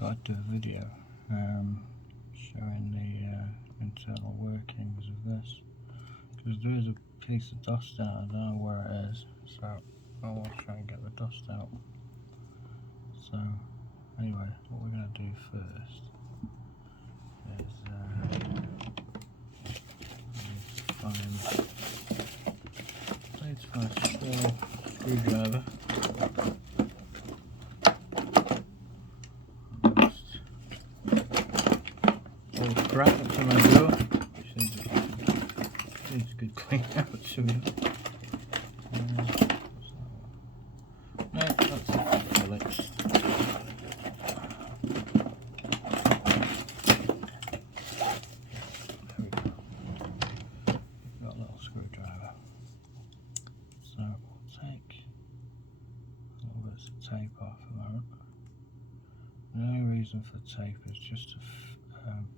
thought I'd do a video showing the internal workings of this, because there is a piece of dust out. I don't know where it is, so I will try and get the dust out. So anyway, what we're going to do first is need to find a small screwdriver. All the crap that's in my door needs a good clean out, to be honest. No, that's it. Phillips. There we go. Got a little screwdriver. So we'll take a little bit of tape off a moment. The only reason for tape is just to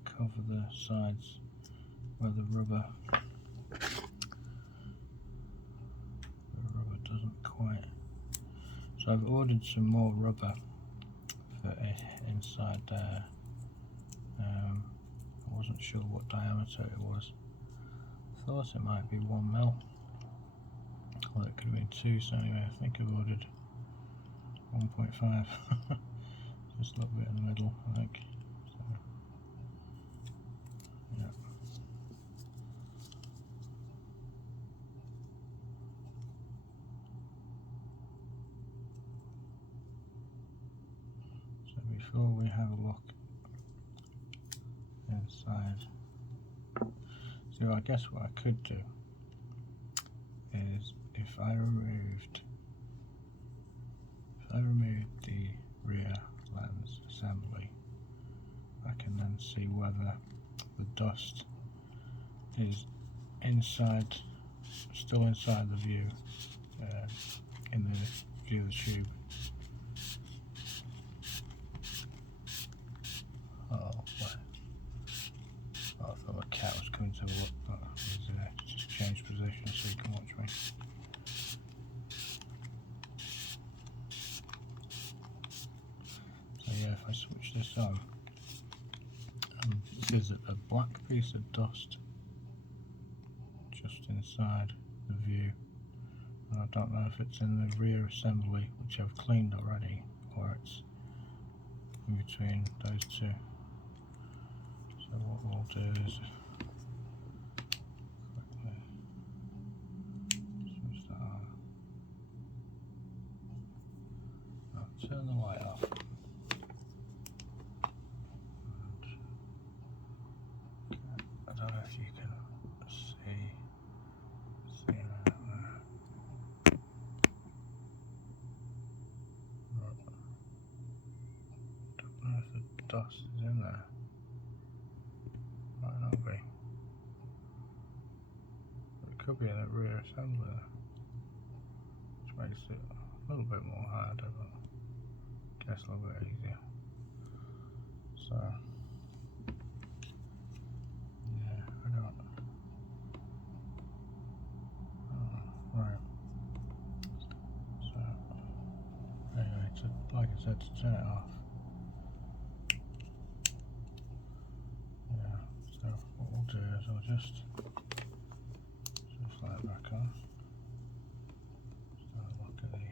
cover the sides where the rubber doesn't quite. So I've ordered some more rubber for inside there. I wasn't sure what diameter it was. I thought it might be 1 mil. Well, it could have been 2, so anyway, I think I've ordered 1.5. Just a little bit in the middle, I think. So, yeah. So before we have a look inside, so I guess what I could do is if I removed the rear lens assembly, I can then see whether the dust is inside, still inside the view, in the view of the tube. Oh, what? Oh, I thought the cat was coming to have a look, but he's just changed position so he can watch me. So yeah, if I switch this on, this is a black piece of dust just inside the view. And I don't know if it's in the rear assembly, which I've cleaned already, or it's in between those two. So what we'll do is switch that on. I'll turn the light off. I don't know if you can see that there. Don't know if the dust is in there. Might not be. But it could be in the rear assembly, which makes it a little bit more harder, but I guess a little bit easier. So yeah, I got. Oh, right. So anyway, like I said, to turn it off. Yeah. So what we'll do is I'll just slide it back on. Just have a look at the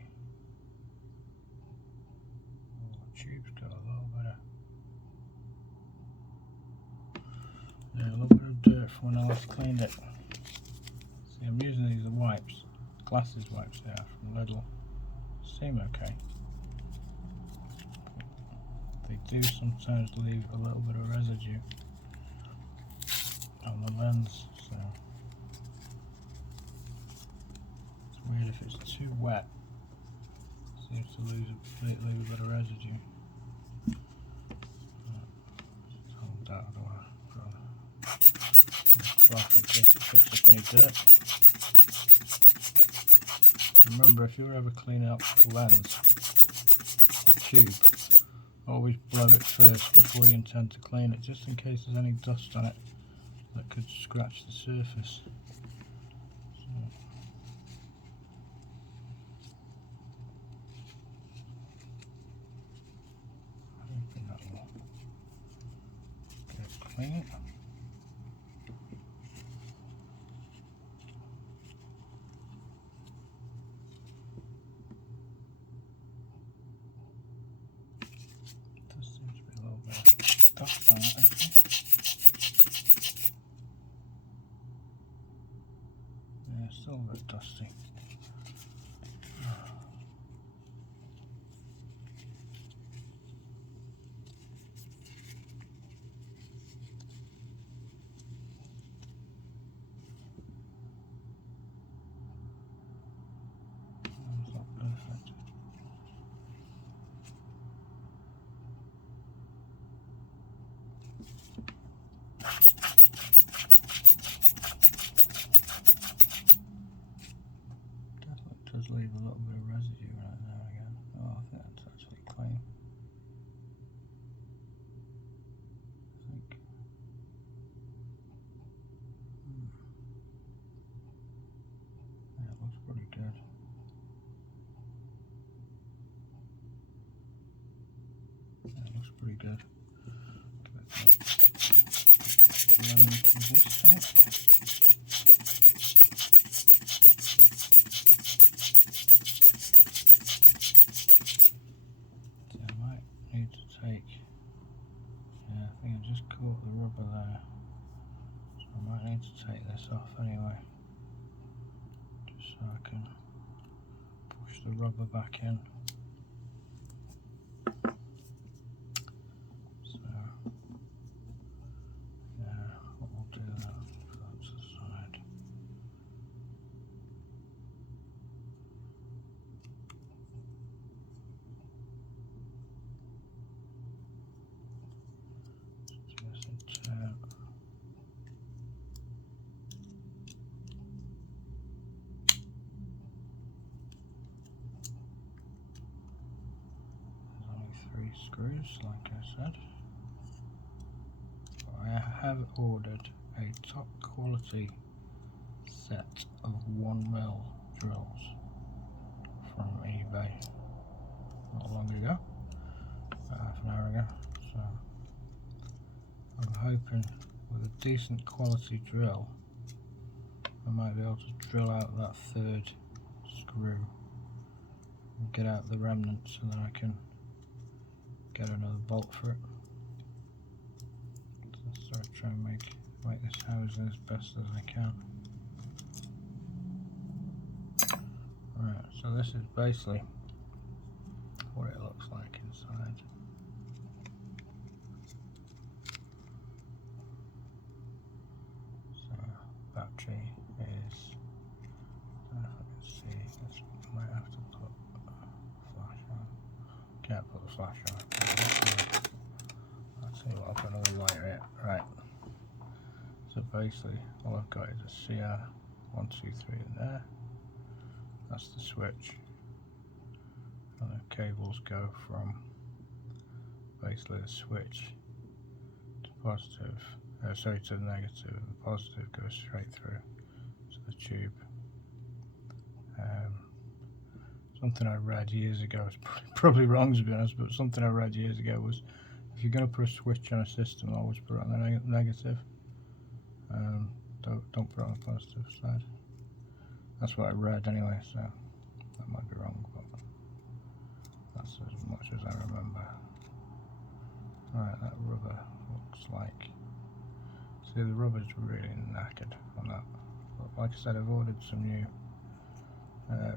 tube's got a little bit of dirt from when I last cleaned it. See, I'm using these wipes, glasses wipes there from Lidl. Seem okay. They do sometimes leave a little bit of residue on the lens, so it's weird if it's too wet. It seems to leave a bit of residue. Just hold that, I don't want to put on a cloth in case it picks up any dirt. Remember, if you're ever cleaning up the lens or tube, always blow it first before you intend to clean it, just in case there's any dust on it that could scratch the surface. So, hoping that will get it clean. There seems to be a little bit of dust on it, actually. Yeah, still a bit dusty. It's not perfect. Definitely does leave a little bit of residue right there again. Oh, I think that's actually clean. I think. Yeah, it looks pretty good. Yeah, it looks pretty good. Low into this tank. So I might need to take, yeah, I think I just caught the rubber there. So I might need to take this off anyway. Just so I can push the rubber back in. So, yeah, we'll do that. That's the side. Just turn. There's only 3 screws, like I said. But I have ordered a top quality set of 1mm drills from eBay not long ago, about half an hour ago. So I'm hoping with a decent quality drill I might be able to drill out that 3rd screw and get out the remnants, and then I can get another bolt for it. So try and make this housing as best as I can. Right, so this is basically what it looks like inside. So battery is, I don't know if I can see, I might have to put a flash on. Can't put the flash on. I'll tell you what, I'll put another lighter here. Right. So basically all I've got is a CR123 in there. That's the switch. And the cables go from basically the switch to positive, sorry, to the negative, and the positive goes straight through to the tube. Something I read years ago, it's probably wrong to be honest, but something I read years ago was if you're going to put a switch on a system, always put it on the negative. Don't put it on the positive side. That's what I read anyway, so that might be wrong, but that's as much as I remember. Alright, that rubber looks like, see, the rubber's really knackered on that, but like I said, I've ordered some new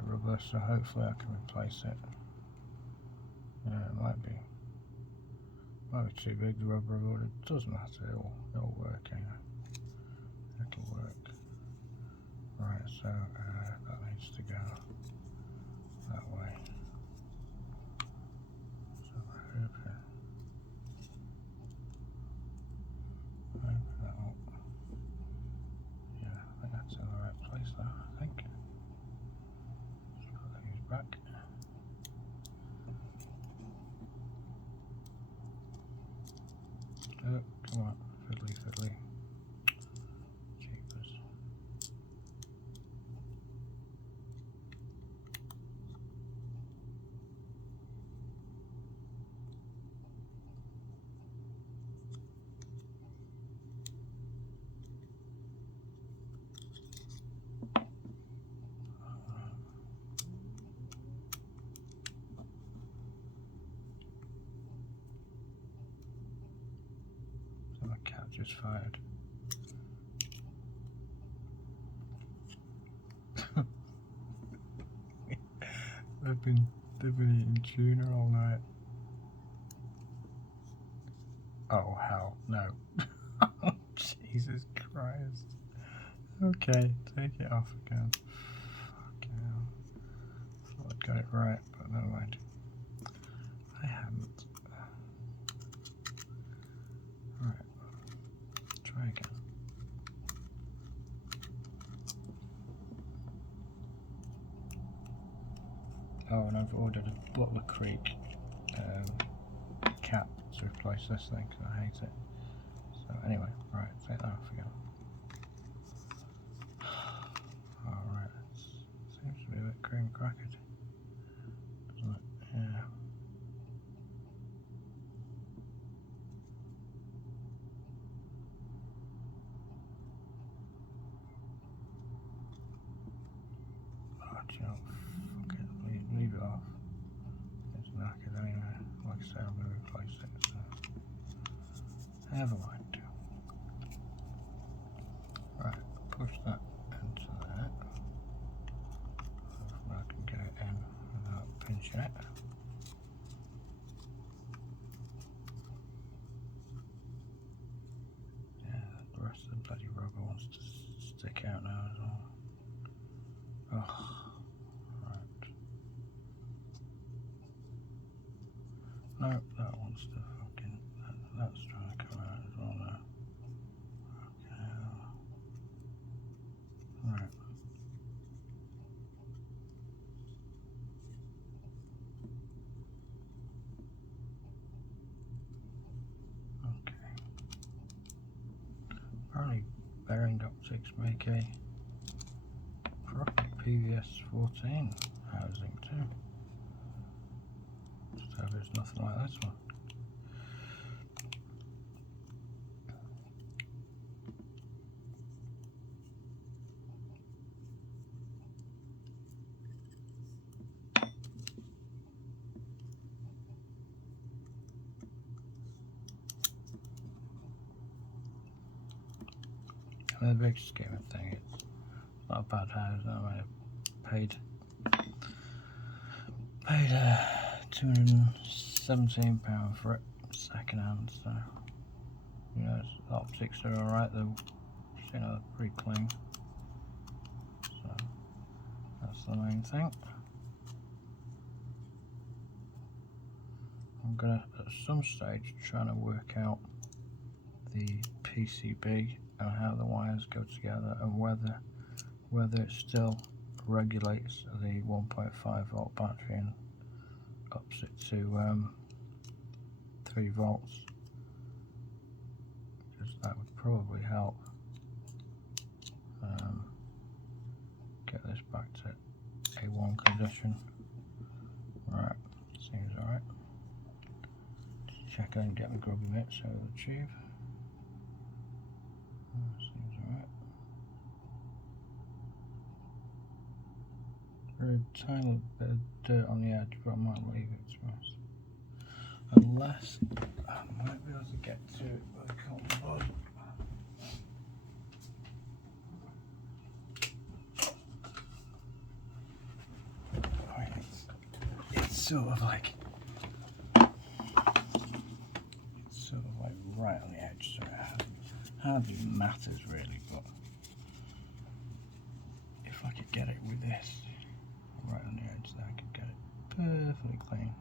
rubber, so hopefully I can replace it. Yeah, it might be too big, the rubber I've ordered. Doesn't matter, it'll work anyway. It'll work. Right, so that needs to go that way. So open that up. Yeah, I think that's in the right place though, I think. Just put these back. Oh, come on, fiddly fiddly. Jeepers. cat just fired. they've been eating tuna all night. Oh hell no. Jesus Christ. Okay, take it off again. Fucking hell. Thought I'd got it right, but never mind. I haven't. Right, try again. Oh, and I've ordered a Butler Creek cap to replace this thing because I hate it. So anyway, right, take that off again. Alright, seems to be a bit cream crackered, doesn't it? Yeah. Oh, do you know, fuck it, leave it off. It's knackered anyway. Like I say, I'm going to replace it, so never mind. Right, push that into there. Hopefully I can get it in without pinching it. Yeah, the rest of the bloody rubber wants to stick out now as well. Oh, right. No, that wants to fucking, that's trying to come out as well now. Okay. Right. Okay. Apparently Bering Optics make a proper PVS-14 housing too. So there's nothing like this one. In the big scheme of things, it's not a bad house. I mean, I paid £217 for it, second hand. So you know, the optics are all right. They're, you know, pretty clean. So that's the main thing. I'm gonna at some stage trying to work out the PCB and how the wires go together and whether it still regulates the 1.5 volt battery and ups it to 3 volts, because that would probably help get this back to A1 condition. Right, seems alright. Just check I can get my grubby mitts out of the tube. Seems alright. Very tiny bit of dirt on the edge, but I might leave it to us. Unless I might be able to get to it with a cotton bud. It's sort of like right on the edge, so it hardly matters really, but if I could get it with this right on the edge, then I could get it perfectly clean.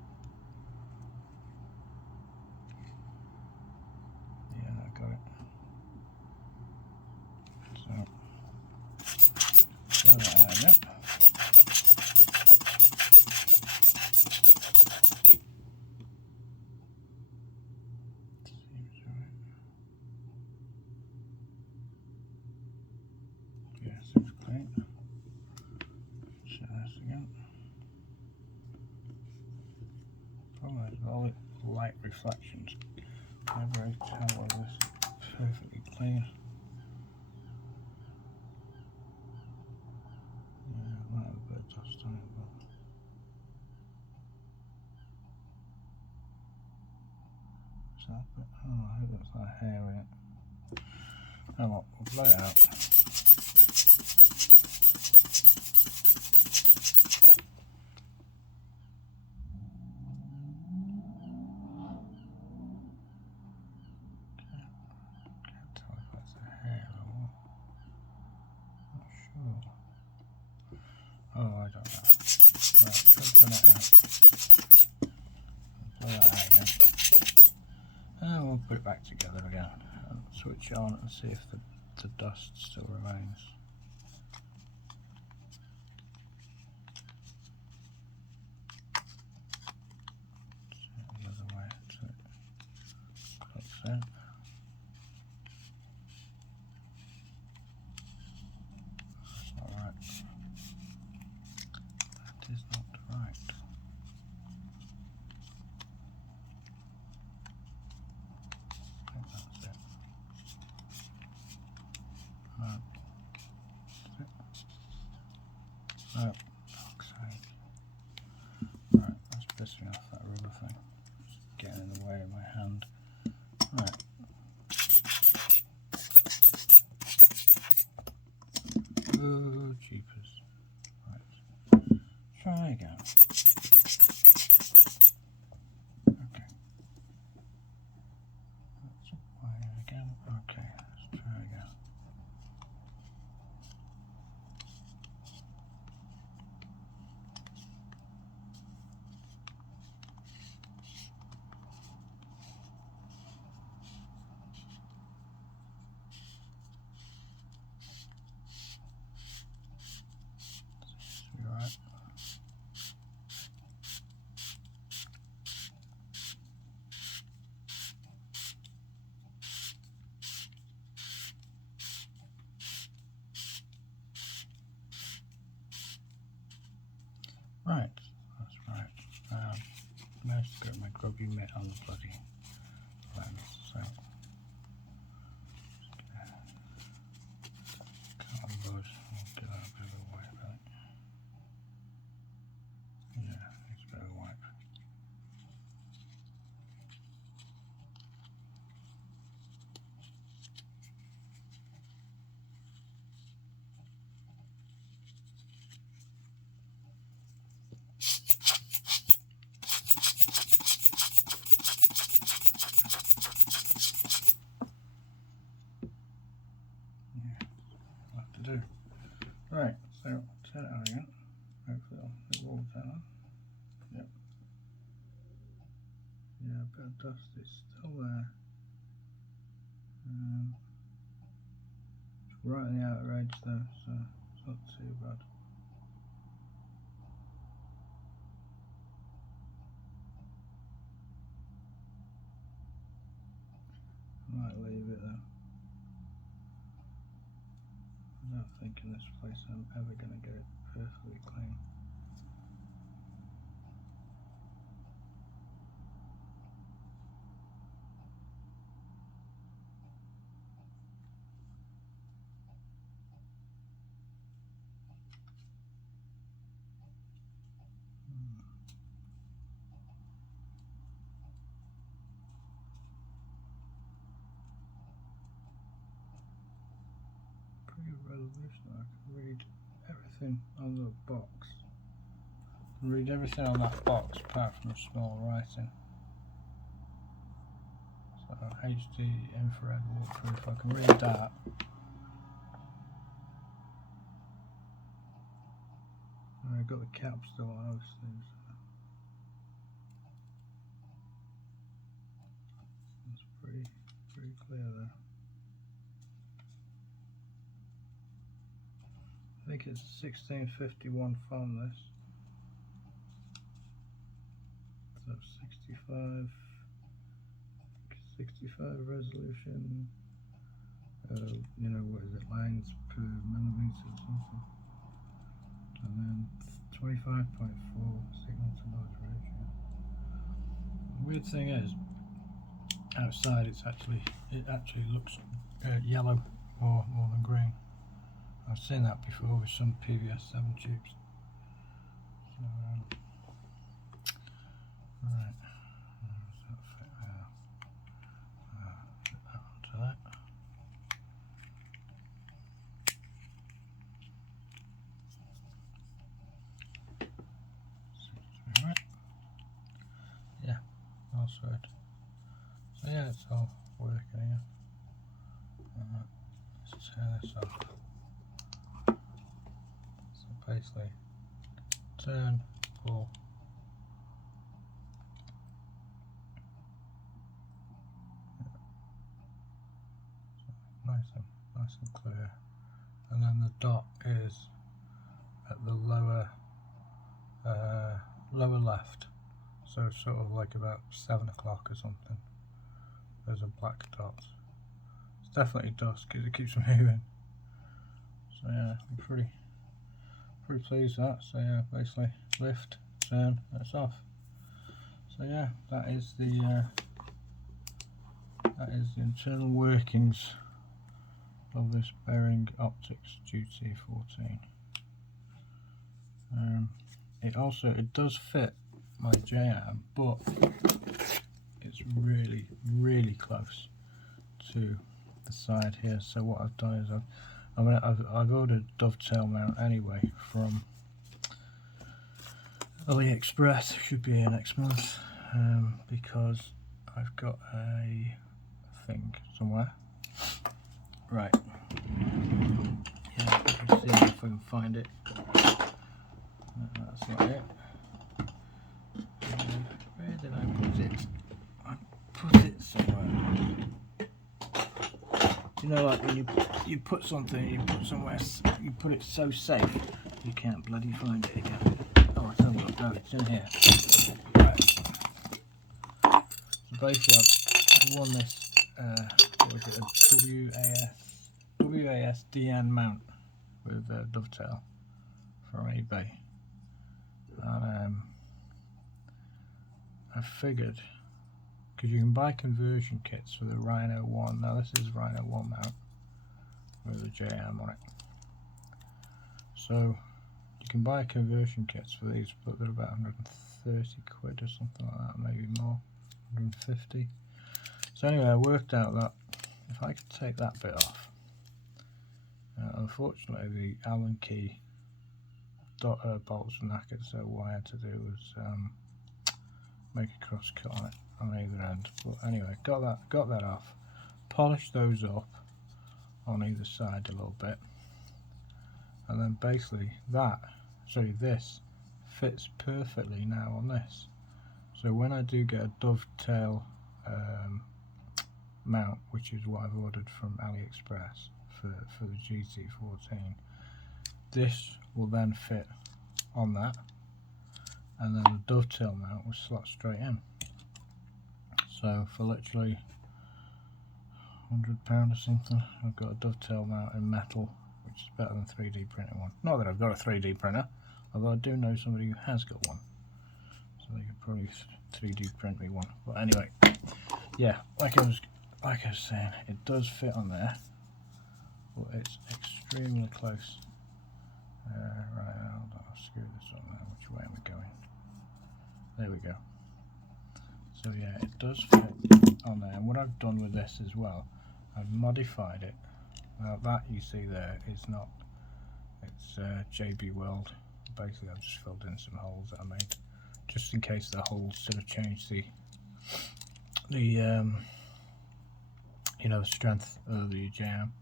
Yeah, I got it. So throw that out again. Seems clean. Check this again. Problem is, all the light reflections, I never really tell whether this is perfectly clean. Yeah, I might have a bit of dust on it, but is that a bit, oh, I hope that's not hair in it. Now what, we'll blow it out. Can't tell if that's a hair or not sure. Oh, I don't know. Right, let's burn it out. Blow that out again. And we'll put it back together again. And switch it on and see if the dust still remains. The other way so it clicks in. That's not right. That is not right. I think that's it. No. Oh, fuck's sake. Right, that's pissing off, that rubber thing. It's getting in the way of my hand. Right. Oh, jeepers. Right. Try again. Okay. Let's try again. Okay, let's try again. You alright? Right, that's right. Managed to get my groggy mitt on the bloody lens, so cotton bud, we'll get that a bit of a wipe out. Yeah, it's a bit of a wipe. Do. Right, so turn it on again. Hopefully it will turn on. Yep. Yeah, a bit of dust is still there. It's right on the outer edge though, so it's not too bad. I might leave it though. I don't think in this place I'm ever going to get it perfectly clean. Pretty resolution. I can read everything on the box. I can read everything on that box apart from small writing. So HD infrared waterproof, I can read that. And I've got the cap still on, obviously. So that's pretty clear there. I think it's 1651 font this. So 65 resolution. You know, what is it, lines per millimeter or something. And then 25.4 signal to noise ratio. The weird thing is, outside it actually looks yellow more than green. I've seen that before with some PVS 7 tubes. So, right, does that fit there? Fit that onto that. side. So yeah, it's all working here. Let's turn this off. So basically, turn, pull. Nice and clear. And then the dot is at the lower left. So sort of like about 7 o'clock or something. There's a black dot. It's definitely dusk because it keeps moving. So yeah, I'm pretty pleased with that. So yeah, basically lift, turn, that's off. So yeah, that is the internal workings of this Bering Optics GT-14. It does fit my J-arm, but it's really close to the side here. So what I've done is I've ordered a dovetail mount anyway from AliExpress. Should be here next month, because I've got a thing somewhere. Right. Yeah, let's see if I can find it. That's not it. Where did I put it? I put it somewhere. You know, like when you put something, you put somewhere, you put it so safe, you can't bloody find it again. Oh, I tell you what, no, it's in here. Right. So basically, I won this. What was it? A WAS DN mount with dovetail from eBay, and I figured, because you can buy conversion kits for the Rhino 1. Now this is Rhino 1 mount with a J-arm on it. So you can buy conversion kits for these, but they're about 130 quid or something like that, maybe more, 150. So anyway, I worked out that if I could take that bit off, unfortunately the Allen key bolts were knackered, so what I had to do was make a cross cut on it on either end. But anyway, got that off, polished those up on either side a little bit, and then basically this fits perfectly now on this. So when I do get a dovetail mount, which is what I've ordered from AliExpress for the GT-14, this will then fit on that, and then the dovetail mount will slot straight in. So for literally £100 or something, I've got a dovetail mount in metal, which is better than 3D printing one. Not that I've got a 3D printer, although I do know somebody who has got one, so they could probably 3D print me one. But anyway, yeah, like I was saying, it does fit on there, but it's extremely close. Right, hold on, I'll screw this up now. Which way am I going? There we go. So yeah, it does fit on there, and what I've done with this as well, I've modified it. Now that you see there is not, it's JB Weld. Basically I've just filled in some holes that I made, just in case the holes sort of change the you know, the strength of the jam.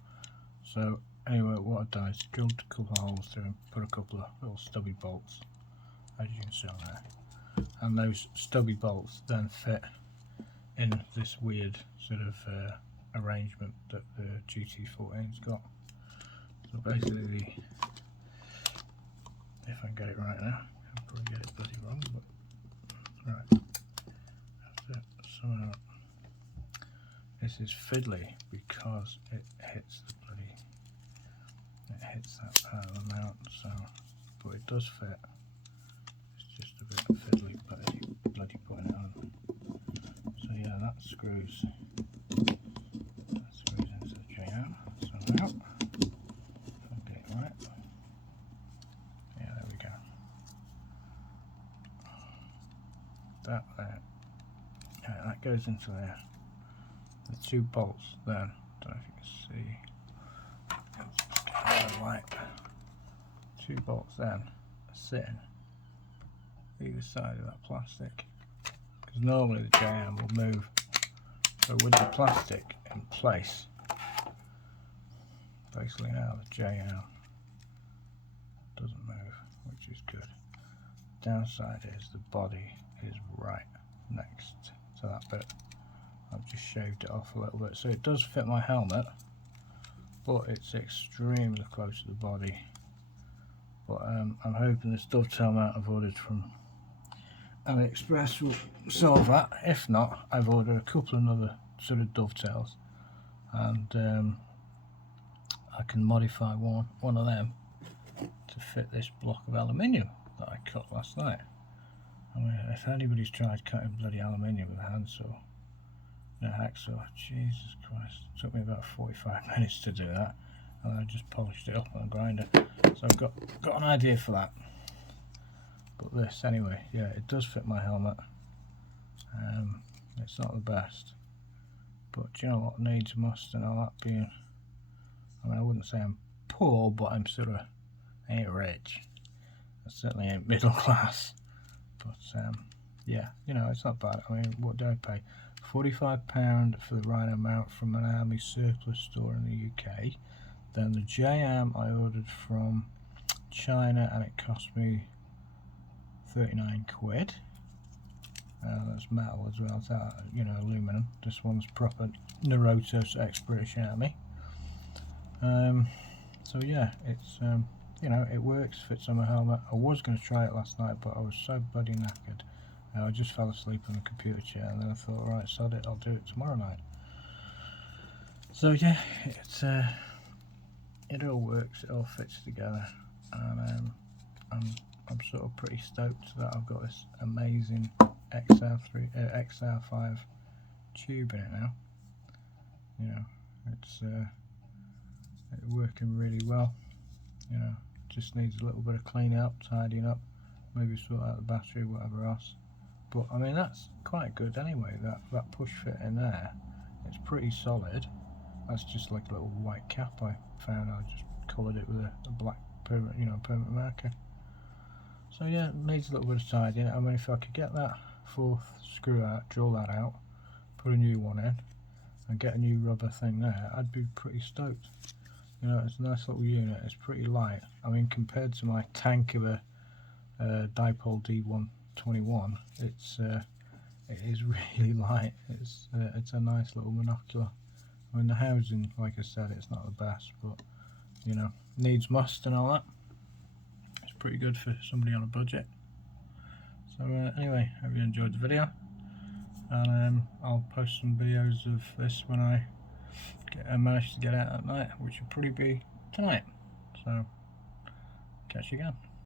So anyway, what I've done is drilled a couple of holes through and put a couple of little stubby bolts, as you can see on there, and those stubby bolts then fit in this weird sort of arrangement that the GT-14's got. So basically, if I can get it right now, I'll probably get it bloody wrong, but right, that's it. So this is fiddly because it hits that part of the mount, so, but it does fit. It's just a bit fiddly, bloody putting it on. So yeah, that screws into the J-arm. So now, if I get it right, yeah, there we go. That there, yeah, that goes into there. The two bolts then, don't know if you can see. Light. Two bolts then are sitting either side of that plastic because normally the JM will move. So with the plastic in place, basically now the JM doesn't move, which is good. Downside is the body is right next to that bit. I've just shaved it off a little bit, so it does fit my helmet, but it's extremely close to the body. But I'm hoping this dovetail mount I've ordered from AliExpress will solve that. If not, I've ordered a couple of other sort of dovetails, and I can modify one of them to fit this block of aluminium that I cut last night. I mean, if anybody's tried cutting bloody aluminium with a handsaw, a hacksaw, Jesus Christ, it took me about 45 minutes to do that, and I just polished it up on a grinder. So I've got an idea for that. But this, anyway, yeah, it does fit my helmet. It's not the best, but do you know what, needs must, and all that being, I mean, I wouldn't say I'm poor, but I'm sort of, I ain't rich. I certainly ain't middle class. But yeah, you know, it's not bad. I mean, what do I pay? £45 for the Rhino mount from an army surplus store in the UK. Then the JM I ordered from China, and it cost me 39 quid. That's metal as well, it's you know, aluminum. This one's proper Naruto's ex-British Army. So yeah, it's you know, it works, fits on my helmet. I was going to try it last night, but I was so bloody knackered. I just fell asleep on the computer chair, and then I thought, right, sod it, I'll do it tomorrow night. So yeah, it's it all works, it all fits together, and I'm sort of pretty stoked that I've got this amazing XR5 tube in it now. You know, it's working really well. You know, just needs a little bit of cleaning up, tidying up, maybe sort out the battery, whatever else. But I mean, that's quite good anyway. That push fit in there, it's pretty solid. That's just like a little white cap I found. I just coloured it with a black permanent, you know, permanent marker. So yeah, it needs a little bit of tidying. I mean, if I could get that fourth screw out, drill that out, put a new one in, and get a new rubber thing there, I'd be pretty stoked. You know, it's a nice little unit. It's pretty light. I mean, compared to my tank of a dipole D121, it is really light. It's a nice little monocular. I mean, the housing, like I said, it's not the best, but you know, needs must and all that. It's pretty good for somebody on a budget. So anyway, hope you enjoyed the video, and I'll post some videos of this when I manage to get out at night, which will probably be tonight. So catch you again.